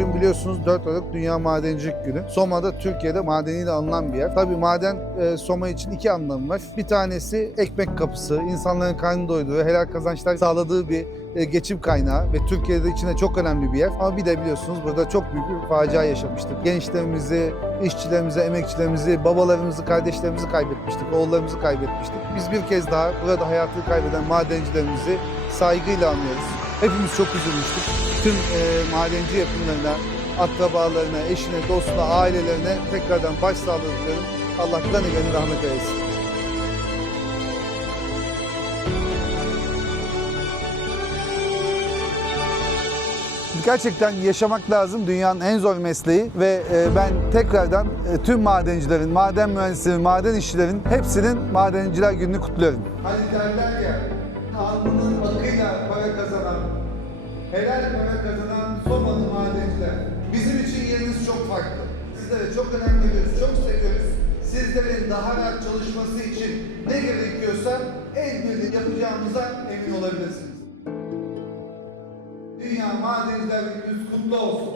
Bugün biliyorsunuz 4 Aralık Dünya Madencilik Günü. Soma da Türkiye'de madeniyle anılan bir yer. Tabii maden e, Soma için iki anlamı var. Bir tanesi ekmek kapısı, insanların karnını doyduğu, helal kazançlar sağladığı bir e, geçim kaynağı ve Türkiye'de içinde çok önemli bir yer. Ama bir de biliyorsunuz burada çok büyük bir facia yaşamıştık. Gençlerimizi, işçilerimizi, emekçilerimizi, babalarımızı, kardeşlerimizi kaybetmiştik, oğullarımızı kaybetmiştik. Biz bir kez daha burada hayatını kaybeden madencilerimizi saygıyla anlıyoruz. Hepimiz çok üzülmüştük. Tüm e, madenci yakınlarına, akrabalarına, eşine, dostuna, ailelerine tekrardan başsağlığı diliyorum. Allah gani gani rahmet eylesin. Gerçekten yaşamak lazım dünyanın en zor mesleği ve e, ben tekrardan e, tüm madencilerin, maden mühendislerinin, maden işçilerin hepsinin Madenciler Günü'nü kutluyorum. Hani derler ya, alnının akıyla kazanan, helal para kazanan Somalı madenciler. Bizim için yeriniz çok farklı. Sizlere çok önem veriyoruz, çok seviyoruz. Sizlerin daha rahat çalışması için ne gerekiyorsa el birliği yapacağımıza emin olabilirsiniz. Dünya Madenciler Gününüz kutlu olsun.